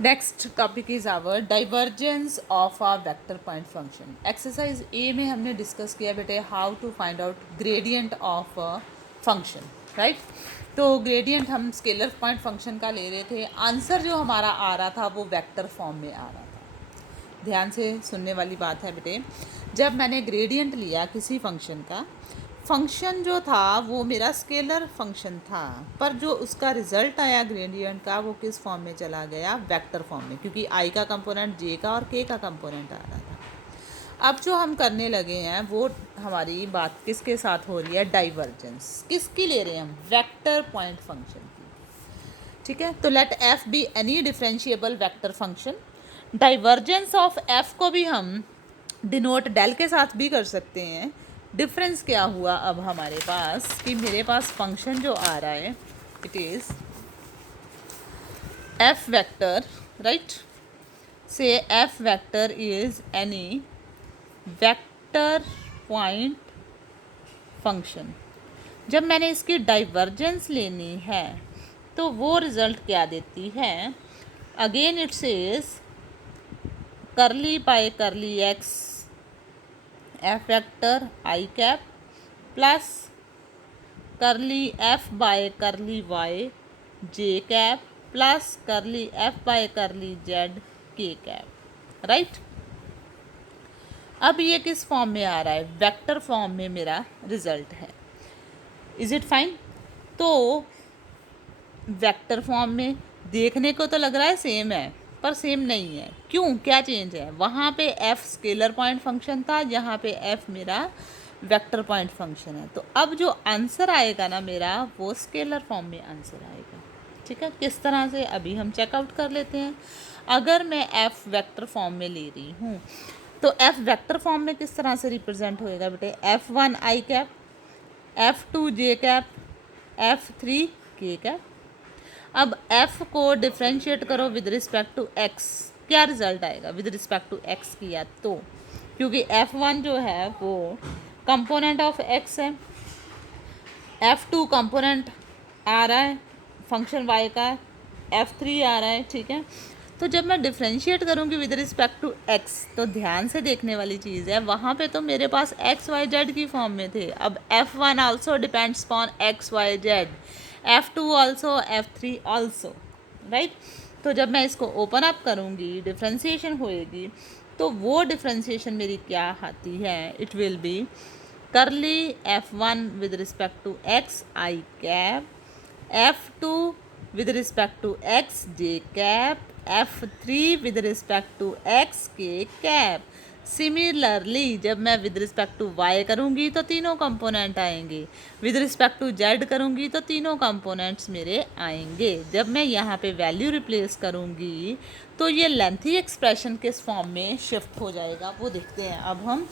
Next topic is our divergence of a vector point function. Exercise A में हमने discuss किया बेटे how to find out gradient of a function, right. तो gradient हम scalar point function का ले रहे थे। आंसर जो हमारा आ रहा था वो वेक्टर फॉर्म में आ रहा था। ध्यान से सुनने वाली बात है बेटे, जब मैंने ग्रेडियंट लिया किसी फंक्शन का, फंक्शन जो था वो मेरा स्केलर फंक्शन था, पर जो उसका रिजल्ट आया ग्रेडियंट का वो किस फॉर्म में चला गया, वेक्टर फॉर्म में, क्योंकि आई का कंपोनेंट जे का और के का कंपोनेंट आ रहा था। अब जो हम करने लगे हैं वो हमारी बात किसके साथ हो रही है, डाइवर्जेंस किसकी ले रहे हैं हम, वेक्टर पॉइंट फंक्शन की। ठीक है, तो let F be any differentiable vector function. Divergence of F को भी हम डिनोट डेल के साथ भी कर सकते हैं। डिफरेंस क्या हुआ अब हमारे पास कि मेरे पास फंक्शन जो आ रहा है it is F vector, right. Say F vector is any vector point function. जब मैंने इसकी डाइवर्जेंस लेनी है तो वो रिज़ल्ट क्या देती है, again it says curly by curly X F vector I cap plus curly F by curly Y J cap plus curly F by curly Z K cap, right. अब ये किस फॉर्म में आ रहा है, वेक्टर फॉर्म में मेरा result है। Is it fine? तो वेक्टर फॉर्म में देखने को तो लग रहा है सेम है, पर सेम नहीं है। क्यों, क्या चेंज है? वहाँ पे f स्केलर पॉइंट फंक्शन था, यहाँ पे f मेरा वेक्टर पॉइंट फंक्शन है। तो अब जो आंसर आएगा ना मेरा, वो स्केलर फॉर्म में आंसर आएगा। ठीक है, किस तरह से अभी हम चेकआउट कर लेते हैं। अगर मैं f वेक्टर फॉर्म में ले रही हूँ तो f वेक्टर फॉर्म में किस तरह से रिप्रेजेंट होएगा बेटे, f1 आई कैप, f2 जे कैप, f3 के कैप। अब f को डिफ्रेंशिएट करो विद रिस्पेक्ट टू x, क्या रिजल्ट आएगा विद रिस्पेक्ट टू x किया तो, क्योंकि f1 जो है वो कंपोनेंट ऑफ x है, f2 कंपोनेंट आ रहा है फंक्शन y का, f3 आ रहा है। ठीक है, तो जब मैं डिफ्रेंशिएट करूँगी विद रिस्पेक्ट टू x तो ध्यान से देखने वाली चीज़ है, वहाँ पे तो मेरे पास x y z की फॉर्म में थे। अब f1 also depends upon x y z, f2 also, f3 also, right. तो जब मैं इसको ओपन अप करूँगी, डिफ्रेंशिएशन होएगी, तो वो डिफ्रेंशिएशन मेरी क्या आती है, it will be curly f1 with respect to x I cap, f2 with respect to x J cap, f3 with respect to x K cap. Similarly जब मैं विद रिस्पेक्ट टू y करूँगी तो तीनों component आएंगे, with respect to z करूँगी तो तीनों components मेरे आएंगे। जब मैं यहाँ पे वैल्यू रिप्लेस करूँगी तो ये लेंथी एक्सप्रेशन किस फॉर्म में शिफ्ट हो जाएगा वो देखते हैं अब हम।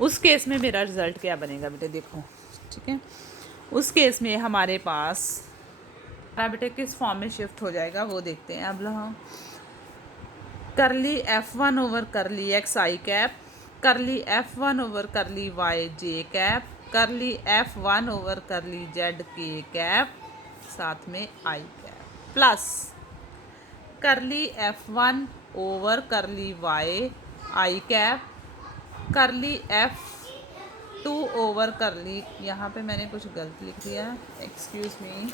उस केस में मेरा रिजल्ट क्या बनेगा बेटे, देखो। ठीक है, उस केस में हमारे पास बेटे किस फॉर्म में शिफ्ट हो जाएगा वो देखते हैं। अब हम करली f1 ओवर करली x आई कैप, करली f1 ओवर करली y जे कैप, करली f1 ओवर करली z के कैप, साथ में i कैप, प्लस करली f1 ओवर करली y आई कैप, करली f2 ओवर करली, यहाँ पे मैंने कुछ गलत लिख दिया, excuse me,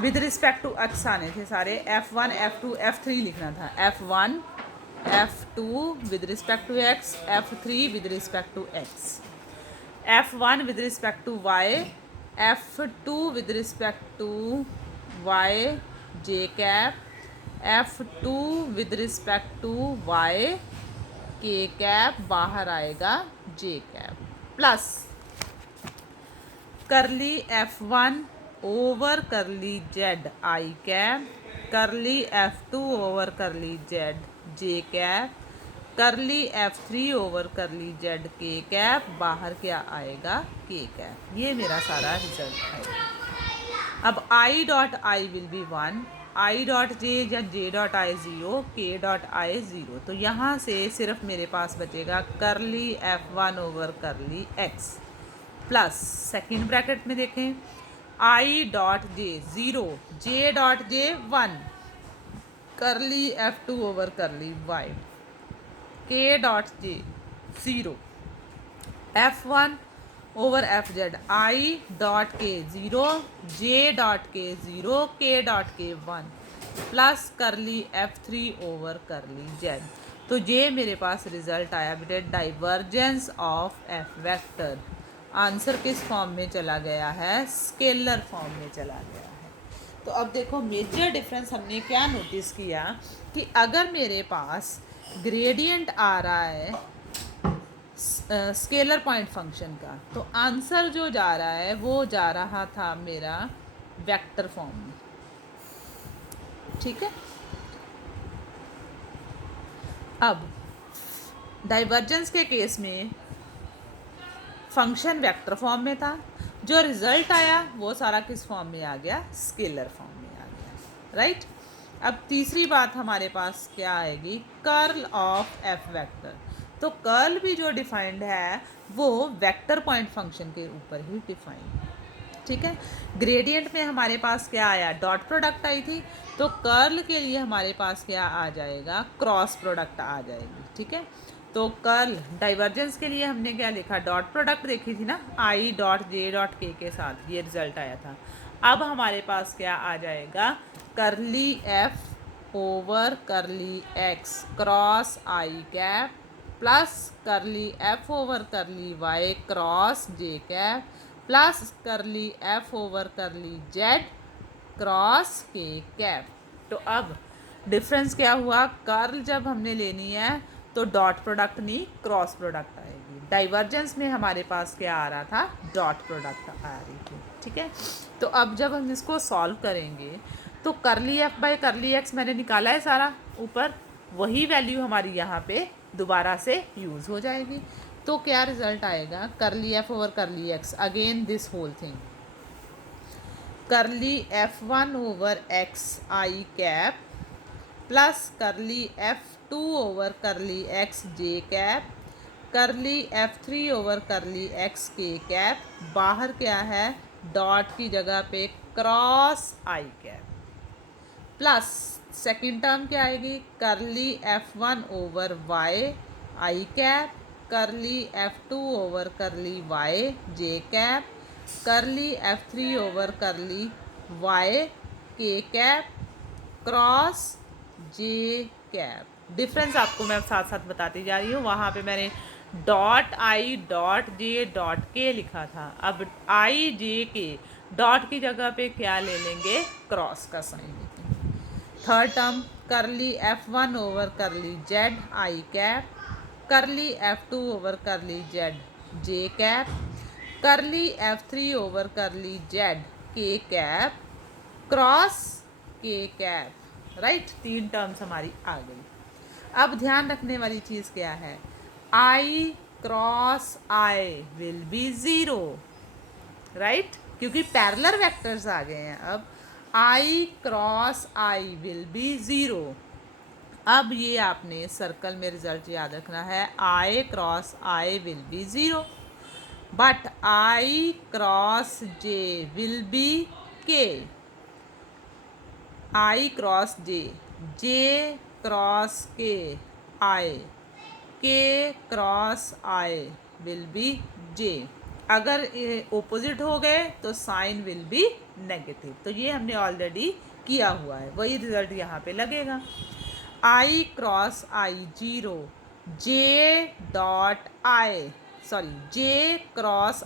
with respect to x आने थे सारे, f1 f2 f3 लिखना था, f1 f2 with respect to x, f3 with respect to x, f1 with respect to y, f2 with respect to y J cap, f2 with respect to y K cap, बाहर आएगा जे cap, plus करली f1 over curly Z I cap, curly f2 over curly Z J cap, करली f3 over curly Z K cap, बाहर क्या आएगा के cap. ये मेरा सारा रिजल्ट है। अब i dot I will be 1, i dot J या j dot I 0, k dot I 0। तो यहाँ से सिर्फ मेरे पास बचेगा करली f1 ओवर करली x प्लस सेकेंड ब्रैकेट में देखें i dot J 0, j dot J 1, करली F2 ओवर करली y, k dot j 0, F1 over F Z, I dot के 0, जे डॉट के 0, के डॉट के 1 प्लस करली F3 ओवर करली जेड। तो ये मेरे पास रिजल्ट आया बेटे divergence of F vector. Answer किस फॉर्म में चला गया है? स्केलर फॉर्म में चला गया है। तो अब देखो मेजर डिफरेंस हमने क्या नोटिस किया कि अगर मेरे पास ग्रेडियंट आ रहा है स्केलर पॉइंट फंक्शन का, तो आंसर जो जा रहा है वो जा रहा था मेरा वेक्टर फॉर्म में। ठीक है, अब डाइवर्जेंस के केस में फंक्शन वेक्टर फॉर्म में था, जो रिजल्ट आया वो सारा किस फॉर्म में आ गया? स्केलर फॉर्म में आ गया। राइट। अब तीसरी बात हमारे पास क्या आएगी? Curl of F vector. तो कर्ल भी जो डिफाइंड है वो वेक्टर पॉइंट फंक्शन के ऊपर ही डिफाइंड है। ठीक है, ग्रेडियंट में हमारे पास क्या आया? डॉट प्रोडक्ट आई थी, तो कर्ल के लिए हमारे पास क्या आ जाएगा? क्रॉस प्रोडक्ट आ जाएगी। ठीक है, तो कर्ल डाइवर्जेंस के लिए हमने क्या लिखा? डॉट प्रोडक्ट देखी थी ना, आई डॉट जे डॉट के साथ, ये रिजल्ट आया था। अब हमारे पास क्या आ जाएगा? Curly F over curly x cross i cap plus curly F over curly y cross j cap plus curly F over curly z cross k cap. तो अब डिफरेंस क्या हुआ? कर्ल जब हमने लेनी है तो डॉट प्रोडक्ट नहीं, क्रॉस प्रोडक्ट आएगी। डाइवर्जेंस में हमारे पास क्या आ रहा था? डॉट प्रोडक्ट आ रही थी। ठीक है, तो अब जब हम इसको सॉल्व करेंगे तो करली एफ बाय करली एक्स मैंने निकाला है सारा ऊपर, वही वैल्यू हमारी यहाँ पे दोबारा से यूज़ हो जाएगी। तो क्या रिजल्ट आएगा? Curly F over curly x, again this whole thing, curly F1 over x i cap plus curly F2 over curly x J cap, करली F3 ओवर करली एक्स के कैप, बाहर क्या है? डॉट की जगह पे cross i cap, plus second term क्या आएगी? करली F1 ओवर वाई आई cap, curly F2 over curly Y J cap, करली F3 ओवर करली वाई के cap cross j cap. Difference आपको मैं साथ साथ बताती जा रही हूँ। वहाँ पे मैंने dot I dot J dot के लिखा था, अब आई जे के डॉट की जगह पे क्या ले लेंगे? क्रॉस का साइन लेंगे। थर्ड टर्म करली F1 over curly Z I cap, curly F2 over curly Z J cap, करली F3 over curly Z K cap cross k cap. Right, तीन टर्म्स हमारी आ गई। अब ध्यान रखने वाली चीज़ क्या है? I cross i will be zero. Right, क्योंकि पैरेलल वेक्टर्स आ गए हैं। अब i cross i will be zero. अब ये आपने सर्कल में रिजल्ट याद रखना है, i cross i will be zero, but i cross j will be k, i cross j, j cross k cross i will be j. अगर opposite हो गए तो साइन विल बी नेगेटिव। तो ये हमने ऑलरेडी किया हुआ है, वही रिजल्ट यहाँ पे लगेगा। I cross i zero, j dot i sorry j cross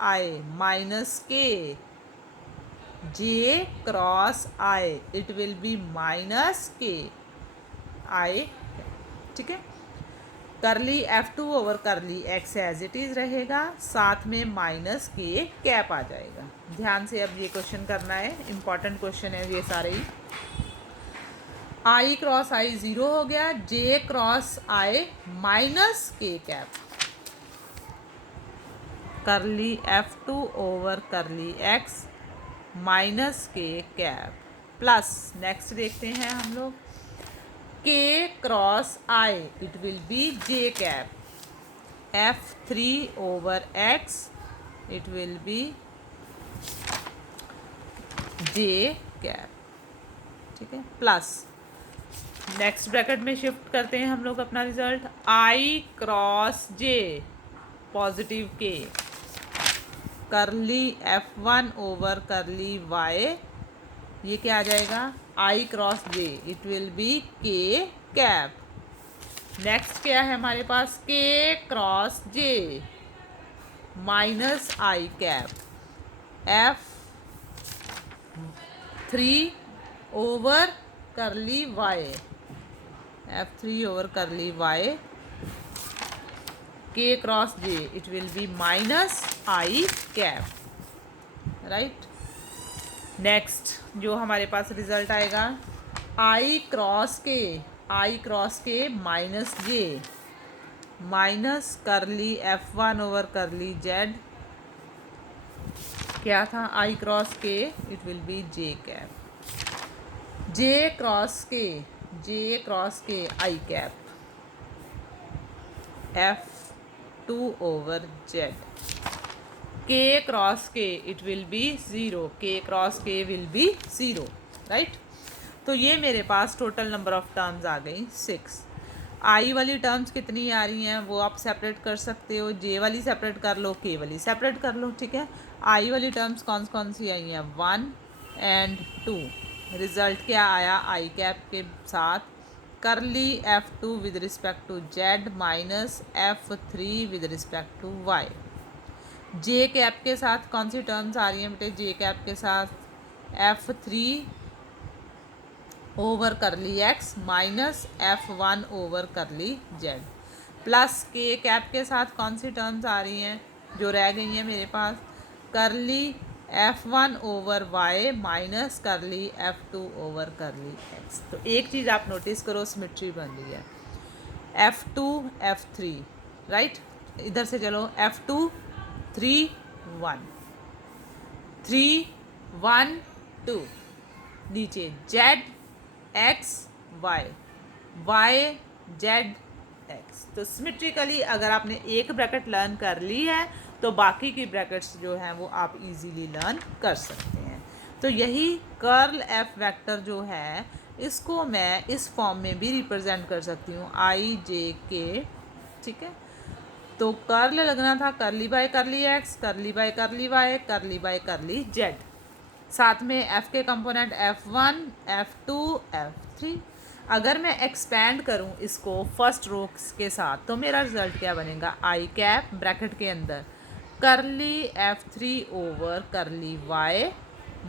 I minus k, j cross I it will be minus k i. ठीक है, करली F2 over curly x as it is रहेगा, साथ में माइनस के कैप आ जाएगा। ध्यान से अब ये क्वेश्चन करना है, इंपॉर्टेंट क्वेश्चन है ये सारे ही। आई क्रॉस आई ज़ीरो हो गया, जे क्रॉस आई minus K cap, curly F2 over curly x minus K cap plus next देखते हैं हम लोग, K cross I it will be J cap, F3 over X it will be J cap. ठीक है, plus next bracket में shift करते हैं हम लोग अपना result, I cross J positive K curly F1 over curly Y, ये क्या आ जाएगा, i cross j, it will be k cap. Next क्या है हमारे पास, k cross j minus i cap F3 over curly y, F3 over curly y k cross j, it will be minus i cap, right. Next जो हमारे पास result आएगा, i cross k minus j minus curly F1 over curly z, क्या था, i cross k, it will be J cap, j cross के आई cap F2 over Z, के cross k it will be zero, के cross के will be zero, right. तो ये मेरे पास total number of terms आ गई 6। आई वाली टर्म्स कितनी आ रही हैं वो आप सेपरेट कर सकते हो, जे वाली सेपरेट कर लो, के वाली सेपरेट कर लो, ठीक है। आई वाली टर्म्स कौन कौन सी आई हैं, 1 एंड 2। रिजल्ट क्या आया, आई कैप के साथ curly F2 with respect to Z minus F3 with respect to Y. J cap के साथ कौन सी टर्म्स आ रही हैं बेटे, जे कैप के साथ F3 over curly x minus F1 over curly Z, plus के कैप के साथ कौन सी टर्म्स आ रही हैं जो रह गई हैं मेरे पास, करली F1 ओवर वाई माइनस करली F2 ओवर करली एक्स। तो एक चीज़ आप नोटिस करो, सिमेट्री बन रही है, F2 F3, राइट। इधर से चलो, F2 3 1 3 1 2, नीचे Z X Y Y Z X. तो सिमेट्रिकली अगर आपने एक ब्रैकेट लर्न कर ली है तो बाकी की ब्रैकेट्स जो हैं वो आप इजीली लर्न कर सकते हैं। तो यही कर्ल एफ वेक्टर जो है इसको मैं इस फॉर्म में भी रिप्रेजेंट कर सकती हूँ, आई जे के, ठीक है। तो कर्ल लगना था करली बाय करली एक्स, करली by curly Y, curly by curly Z, साथ में f के कंपोनेंट F1 F2 F3। अगर मैं एक्सपैंड करूं इसको फर्स्ट रो के साथ तो मेरा रिजल्ट क्या बनेगा, आई कैप ब्रैकेट के अंदर करली F3 over curly Y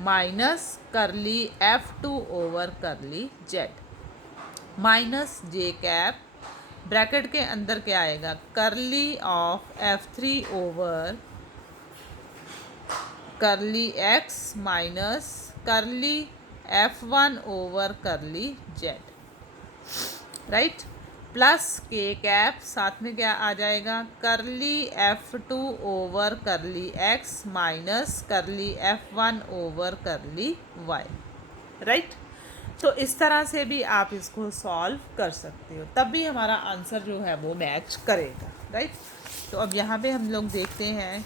minus करली F2 over curly z minus j cap bracket के अंदर क्या आएगा, curly of F3 over curly x minus curly F1 over curly z, right, plus के कैप साथ में क्या आ जाएगा, करली F2 over curly x minus curly F1 over curly Y, right. तो इस तरह से भी आप इसको सॉल्व कर सकते हो, तब भी हमारा आंसर जो है वो मैच करेगा, राइट। तो अब यहाँ पे हम लोग देखते हैं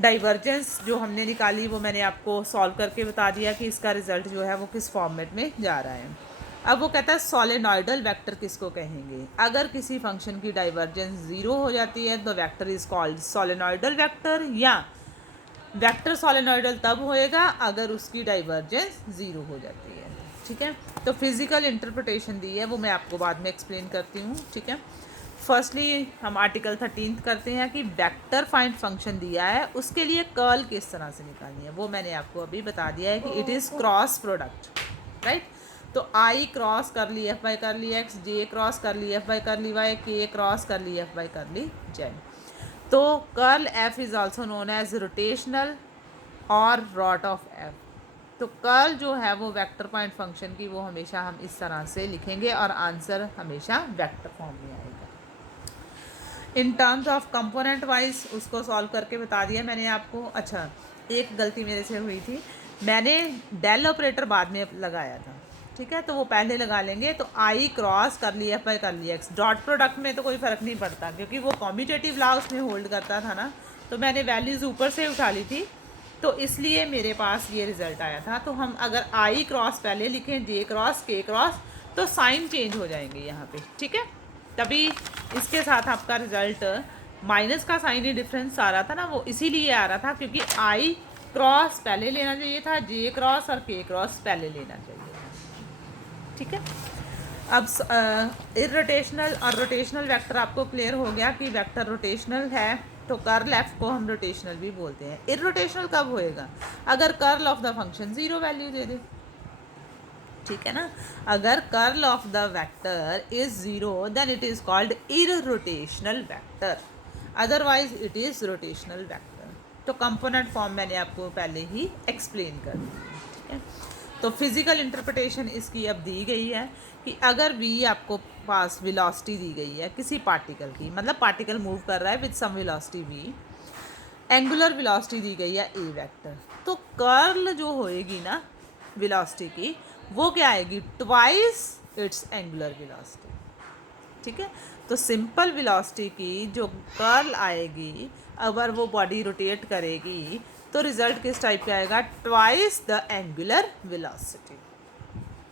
डाइवर्जेंस जो हमने निकाली वो मैंने आपको सॉल्व करके बता दिया कि इसका रिजल्ट जो है वो किस फॉर्मेट में जा रहा है। अब वो कहता है सोलेनॉइडल वेक्टर किसको कहेंगे, अगर किसी फंक्शन की डाइवर्जेंस ज़ीरो हो जाती है तो vector is called solenoidal vector, या वेक्टर सोलेनॉइडल तब होएगा अगर उसकी डाइवर्जेंस ज़ीरो हो जाती है, ठीक है। तो फिजिकल इंटरप्रिटेशन दी है वो मैं आपको बाद में एक्सप्लेन करती हूँ, ठीक है। फर्स्टली हम आर्टिकल 13 करते हैं कि वेक्टर फाइंड फंक्शन दिया है उसके लिए कर्ल किस तरह से निकालनी है, वो मैंने आपको अभी बता दिया है कि it is cross product, right. तो आई क्रॉस कर ली एफ बाई कर ली एक्स, जे क्रॉस कर ली एफ बाई कर ली वाई, के क्रॉस कर ली F by curly Z. तो curl F is also known as rotational और रॉट ऑफ एफ। तो कर्ल जो है वो वेक्टर पॉइंट फंक्शन की वो हमेशा हम इस तरह से लिखेंगे और आंसर हमेशा वेक्टर फॉर्म में आएगा। In terms of component wise उसको सॉल्व करके बता दिया मैंने आपको। अच्छा, एक गलती मेरे से हुई थी, मैंने डेल ऑपरेटर बाद में लगाया था, ठीक है, तो वो पहले लगा लेंगे। तो आई क्रॉस कर ली एफ बाई कर ली एक्स, डॉट प्रोडक्ट में तो कोई फ़र्क नहीं पड़ता क्योंकि वो कॉम्यूटेटिव लॉ उसमें होल्ड करता था ना, तो मैंने वैल्यूज़ ऊपर से उठा ली थी तो इसलिए मेरे पास ये रिज़ल्ट आया था। तो हम अगर आई क्रॉस पहले लिखें, जे क्रॉस, के क्रॉस, तो साइन चेंज हो जाएंगे यहाँ पे, ठीक है। तभी इसके साथ आपका रिज़ल्ट माइनस का साइन ही डिफरेंस आ रहा था ना, वो इसीलिए आ रहा था क्योंकि आई क्रॉस पहले लेना चाहिए था, जे क्रॉस और के क्रॉस पहले लेना चाहिए था, ठीक है। अब इररोटेशनल और रोटेशनल वेक्टर आपको क्लियर हो गया कि वेक्टर रोटेशनल है, तो कर्ल एफ को हम रोटेशनल भी बोलते हैं। इररोटेशनल कब होएगा? अगर curl of the function zero value दे दे, ठीक है ना। अगर curl of the vector is zero then it is called irrotational vector, otherwise it is rotational vector. तो कंपोनेंट फॉर्म मैंने आपको पहले ही एक्सप्लेन कर दी, ठीक है। तो फिजिकल इंटरप्रिटेशन इसकी अब दी गई है कि अगर v आपको पास वेलोसिटी दी गई है किसी पार्टिकल की, मतलब पार्टिकल मूव कर रहा है with some velocity v, angular velocity दी गई है a वेक्टर, तो कर्ल जो होएगी ना वेलोसिटी की, वो क्या आएगी? ट्वाइस इट्स एंगुलर वेलोसिटी, ठीक है। तो सिंपल वेलोसिटी की जो कर्ल आएगी, अगर वो बॉडी रोटेट करेगी तो रिजल्ट किस टाइप का आएगा? Twice the angular velocity.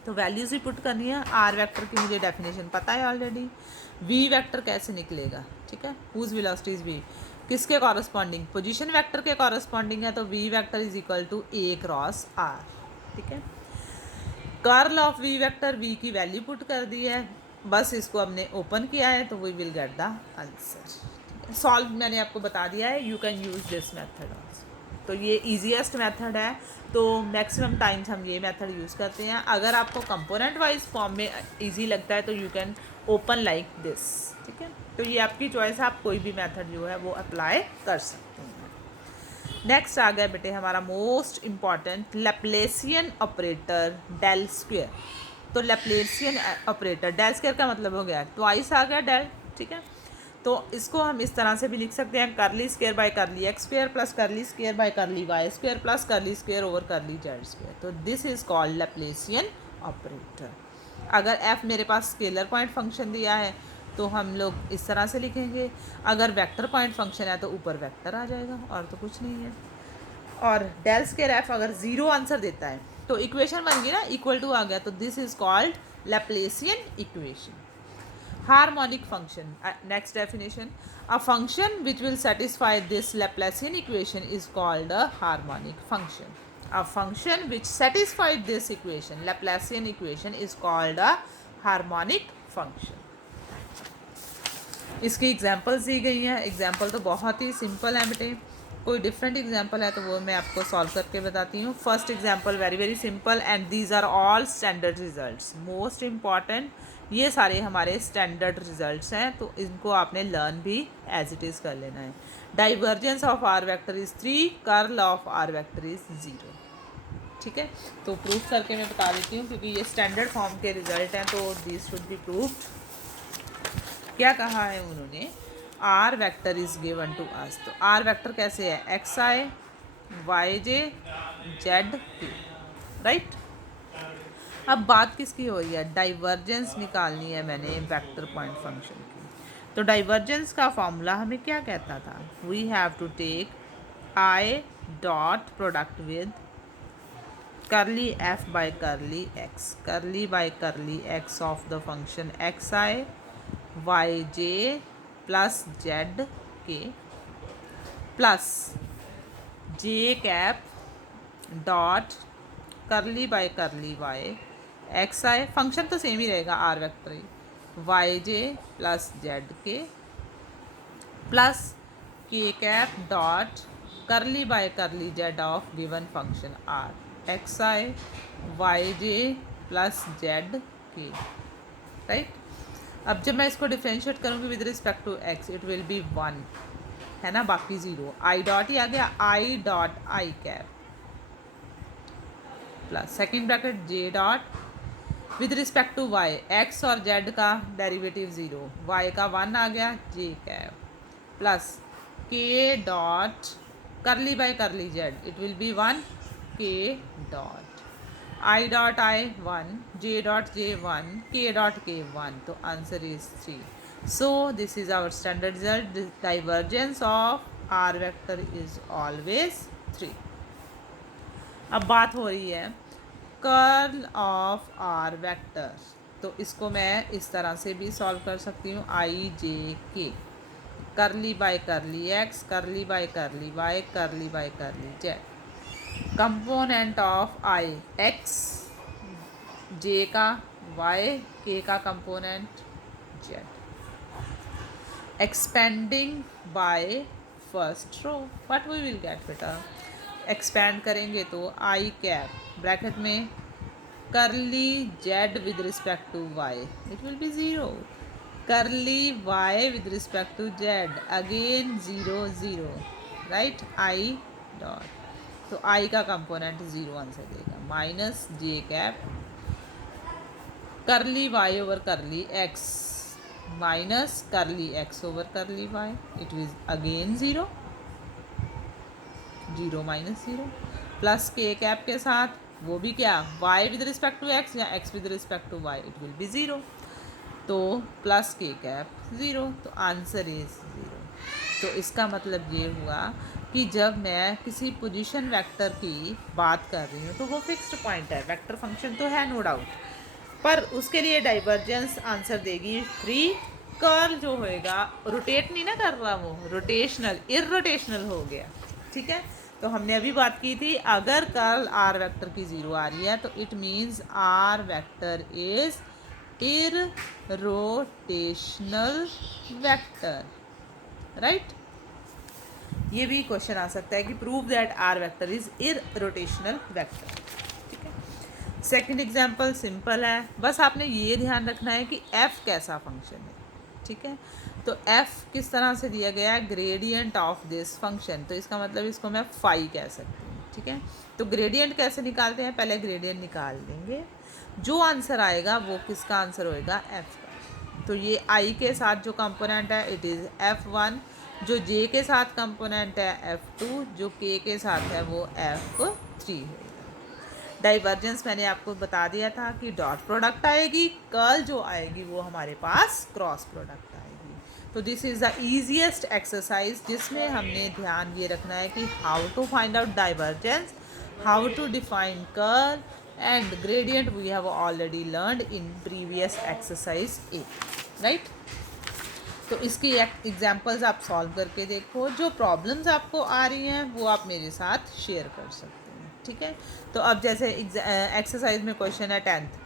तो वैल्यूज ही पुट करनी है। आर वेक्टर की मुझे डेफिनेशन पता है ऑलरेडी। वी वेक्टर कैसे निकलेगा, ठीक है। हुज वेलोसिटी इज वी, किसके कॉरस्पॉन्डिंग? पोजीशन वेक्टर के कॉरस्पॉन्डिंग है, तो V vector is equal to A cross R, ठीक है। Curl of V vector, V की वैल्यू पुट कर दी है, बस इसको हमने ओपन किया है, तो we will get the answer. Solve मैंने आपको बता दिया है, you can use this method also. तो ये ईजीएस्ट मेथड है, तो मैक्सिमम टाइम्स हम ये मेथड यूज़ करते हैं। अगर आपको कंपोनेंट वाइज फॉर्म में इजी लगता है तो you can open like this, ठीक है। तो ये आपकी चॉइस है, आप कोई भी मेथड जो है वो अप्लाई कर सकते हैं। नेक्स्ट आ गया बेटे हमारा most important Laplacian operator del square. तो लैप्लेसियन ऑपरेटर डेल स्क्वायर का मतलब हो गया ट्वाइस आ गया डेल, ठीक है। तो इसको हम इस तरह से भी लिख सकते हैं, curly square by curly X square plus curly square by curly Y square plus curly square over curly Z square. तो this is called Laplacian operator. अगर एफ मेरे पास स्केलर पॉइंट फंक्शन दिया है तो हम लोग इस तरह से लिखेंगे, अगर वेक्टर पॉइंट फंक्शन है तो ऊपर वेक्टर आ जाएगा, और तो कुछ नहीं है। और डेल स्क्वायर एफ अगर ज़ीरो आंसर देता है तो इक्वेशन बन गई ना, इक्वल टू आ गया, तो this is called Laplacian equation. Harmonic function, next definition, a function which will satisfy this Laplacian equation is called a harmonic function. A function which satisfied this equation, Laplacian equation, is called a harmonic function. इसकी examples दी गई हैं। Example तो बहुत ही simple है बेटे, कोई different example है तो वो मैं आपको सॉल्व करके बताती हूँ। First example very very simple and these are all standard results. Most important, ये सारे हमारे स्टैंडर्ड रिजल्ट्स हैं, तो इनको आपने लर्न भी एज इट इज़ कर लेना है। Divergence of R vector is 3, curl of R vector is 0, ठीक है। तो प्रूफ करके मैं बता देती हूँ, क्योंकि ये स्टैंडर्ड फॉर्म के रिजल्ट हैं, तो दिस शुड बी प्रूव्ड। क्या कहा है उन्होंने? R vector is given to us. तो आर वेक्टर कैसे है? X I Y J Z K, right. अब बात किसकी हो रही है? डाइवर्जेंस निकालनी है मैंने वेक्टर पॉइंट फंक्शन की। तो डाइवर्जेंस का फॉर्मूला हमें क्या कहता था? We have to take I dot product with curly f by curly x, curly by curly x of the function xi yj plus zk plus j cap dot curly by curly y xi, function तो same ही रहेगा R vector ही, yj प्लस zk प्लस k cap dot curly by curly z of given function r X I Y J plus Z K, right. अब जब मैं इसको डिफ्रेंशिएट करूँगी with respect to X, it will be 1, है ना, बाकी 0। आई डॉट ही आ गया, I dot I cap plus second bracket J dot with respect to Y, X और जेड का डेरिवेटिव 0, वाई का 1 आ गया, J cap plus K dot curly by curly Z, it will be 1, k dot I dot I 1, j dot j 1, k dot k 1. तो answer is 3. So this is our standard result. The divergence of r vector is always 3. अब बात हो रही है curl of R vector, तो इसको मैं इस तरह से भी सॉल्व कर सकती हूँ, आई जे के करली बाय करली एक्स करली by curly Y curly by curly Z, component of i x, j का वाई, के का component z, expanding by first row, what we will get बेटा, एक्सपेंड करेंगे तो आई कैप ब्रैकेट में curly z with respect to y, it will be zero, curly y with respect to z again zero zero, right, i dot, तो i का component zero answer देगा, minus j cap curly y over curly x minus करली X over curly Y, it is again zero, zero minus zero, plus के cap के साथ वो भी क्या, y with respect to x या x with respect to y, it will be zero, तो plus के कैप ज़ीरो, तो आंसर इज ज़ीरो। तो इसका मतलब ये हुआ कि जब मैं किसी पोजीशन वेक्टर की बात कर रही हूँ तो वो फिक्स्ड पॉइंट है, वेक्टर फंक्शन तो है नो डाउट, पर उसके लिए डाइवर्जेंस आंसर देगी 3, कर्ल जो होएगा रोटेट नहीं ना कर रहा, वो रोटेशनल इररोटेशनल हो गया, ठीक है। तो हमने अभी बात की थी अगर कर्ल आर वेक्टर की ज़ीरो आ रही है तो it means r vector is irrotational vector, right. ये भी क्वेश्चन आ सकता है कि prove that r vector is irrotational vector, ठीक है। सेकंड एग्जांपल सिंपल है, बस आपने ये ध्यान रखना है कि एफ कैसा फंक्शन है, ठीक है। तो एफ किस तरह से दिया गया है, ग्रेडियंट ऑफ दिस फंक्शन, तो इसका मतलब इसको मैं फाई कह सकती हूँ, ठीक है। तो ग्रेडियंट कैसे निकालते हैं, पहले ग्रेडियंट निकाल देंगे, जो आंसर आएगा वो किसका आंसर होएगा, एफ का। तो ये आई के साथ जो कंपोनेंट है इट इज़ F1, जो जे के साथ कंपोनेंट है F2, जो के साथ है वो F3 होगा। डाइवर्जेंस मैंने आपको बता दिया था कि डॉट प्रोडक्ट आएगी, कर्ल जो आएगी वो हमारे पास क्रॉस प्रोडक्ट आएगी। तो this is the easiest exercise जिसमें हमने ध्यान ये रखना है कि how to find out divergence, how to define curl and gradient we have already learned in previous exercise 8, right. तो इसकी एग्जाम्पल्स आप सॉल्व करके देखो, जो प्रॉब्लम्स आपको आ रही हैं वो आप मेरे साथ शेयर कर सकते हैं, ठीक है। तो अब जैसे एक्सरसाइज में क्वेश्चन है 10th,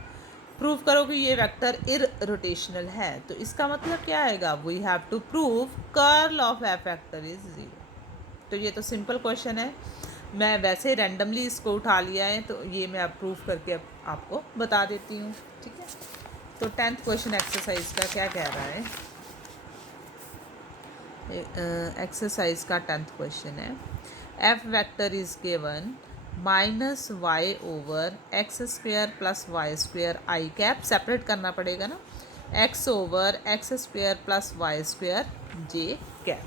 प्रूव करो कि ये वेक्टर इररोटेशनल है, तो इसका मतलब क्या आएगा, we have to prove curl of F vector is zero. तो ये तो सिंपल क्वेश्चन है, मैं वैसे रैंडमली इसको उठा लिया है, तो ये मैं अब प्रूव करके आपको बता देती हूँ, ठीक है। तो 10th क्वेश्चन एक्सरसाइज का क्या कह रहा है, एक्सरसाइज का 10th क्वेश्चन है, F vector is given minus Y over x square plus Y square i cap, separate करना पड़ेगा ना, x over x square plus Y square j cap.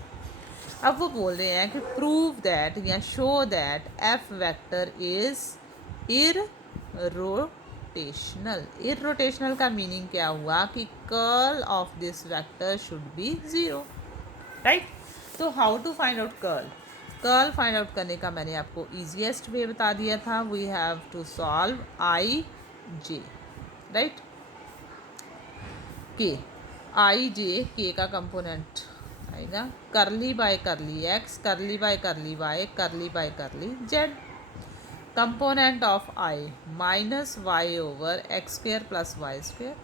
अब वो बोल रहे हैं कि प्रूव दैट या show that F vector is irrotational. Irrotational का मीनिंग क्या हुआ कि curl of this vector should be zero, right. तो how to find out curl, curl find out करने का मैंने आपको ईजीएस्ट वे बता दिया था, we have to solve I J, right, K I जे के का कंपोनेंट आएगा करली बाय करली एक्स करली by curly Y curly by curly Z, component of I minus Y over x square plus Y square,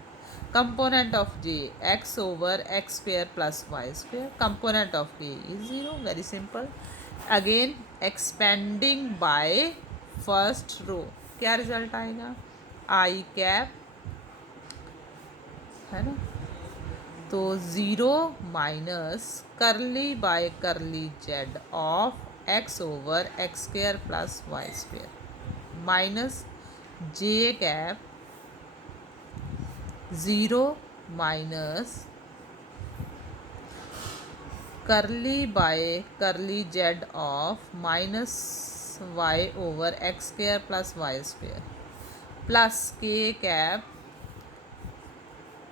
component of j x over x square plus y square, component of k is 0, very simple. Again expanding by first row, क्या result आएगा, i cap है ना, तो 0 minus curly by curly z of x over x square plus Y square minus j cap 0 minus curly by curly z of minus Y over x square plus Y square plus के cap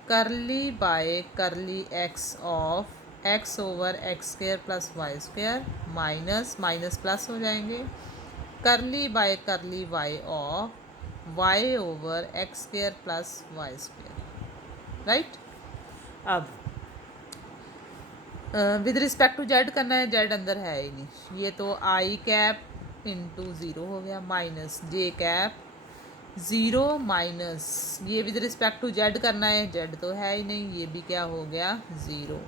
curly by curly x of x over x square plus Y square minus minus plus हो जाएंगे curly y of y over x square plus Y square, right. अब with respect to Z करना है, Z अंदर है ही नहीं, ये तो आई कैप इंटू ज़ीरो हो गया minus j cap zero minus ये विद रिस्पेक्ट टू जेड करना है, जेड तो है ही नहीं, ये भी क्या हो गया ज़ीरो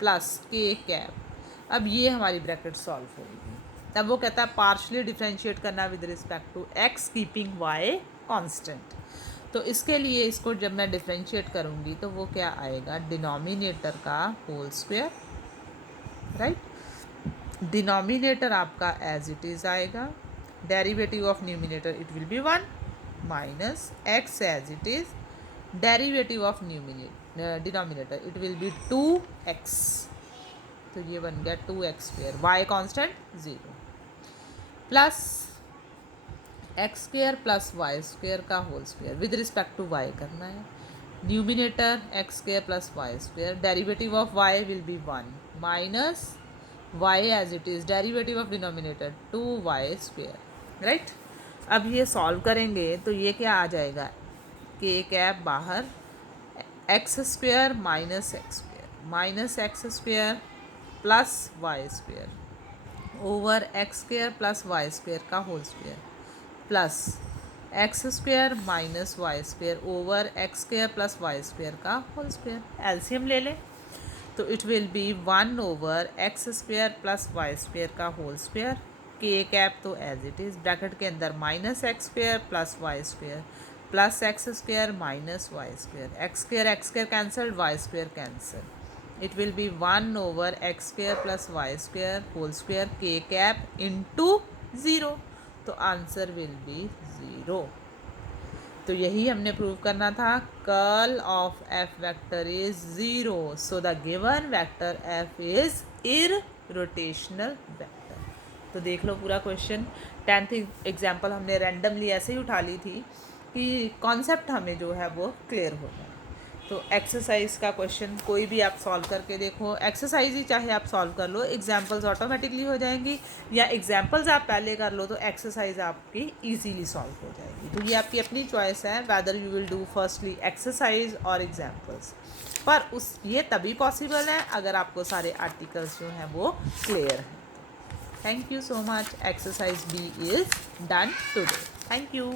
प्लस के कैप। अब ये हमारी ब्रैकेट सॉल्व होगी। तब वो कहता है पार्शली डिफ्रेंशिएट करना with respect to X keeping Y constant. तो इसके लिए इसको जब मैं डिफ्रेंशिएट करूँगी तो वो क्या आएगा, डिनोमिनेटर का होल स्क्वायर, राइट। डिनोमिनेटर आपका एज इट इज़ आएगा, derivative of numerator it will be 1 minus x as it is, derivative of denominator it will be 2x, तो ये बन गया 2x square, y constant 0 plus x square plus Y square का whole square with respect to y करना है, numerator x square plus Y square, derivative of y will be 1 minus Y as it is, derivative of denominator 2y square, right. अब ये solve करेंगे तो ये क्या आ जाएगा, के कैप बाहर x square minus x square plus Y square over x square plus Y square का whole square plus x square minus Y square over x square plus Y square का whole square. LCM ले लें तो it will be 1 over x square plus Y square का whole square, के cap तो as it is, bracket के अंदर minus x square plus Y square plus x square minus Y square, X square cancelled, Y square cancel, it will be 1 over x square plus Y square whole square के cap into 0, तो answer will be 0। तो यही हमने prove करना था, curl of F vector is 0, so the given vector F is irrotational vector. तो देख लो पूरा क्वेश्चन, 10th एग्जाम्पल हमने रैंडमली ऐसे ही उठा ली थी कि कॉन्सेप्ट हमें जो है वो क्लियर हो जाए। तो एक्सरसाइज का क्वेश्चन कोई भी आप सॉल्व करके देखो, एक्सरसाइज ही चाहे आप सॉल्व कर लो, एग्जाम्पल्स ऑटोमेटिकली हो जाएंगी, या एग्जाम्पल्स आप पहले कर लो तो एक्सरसाइज आपकी इजीली सॉल्व हो जाएगी। तो ये आपकी अपनी चॉइस है whether you will do firstly exercise और एग्जाम्पल्स, पर ये तभी पॉसिबल है अगर आपको सारे आर्टिकल्स जो हैं वो क्लियर हैं। Thank you so much, exercise B is done today, thank you.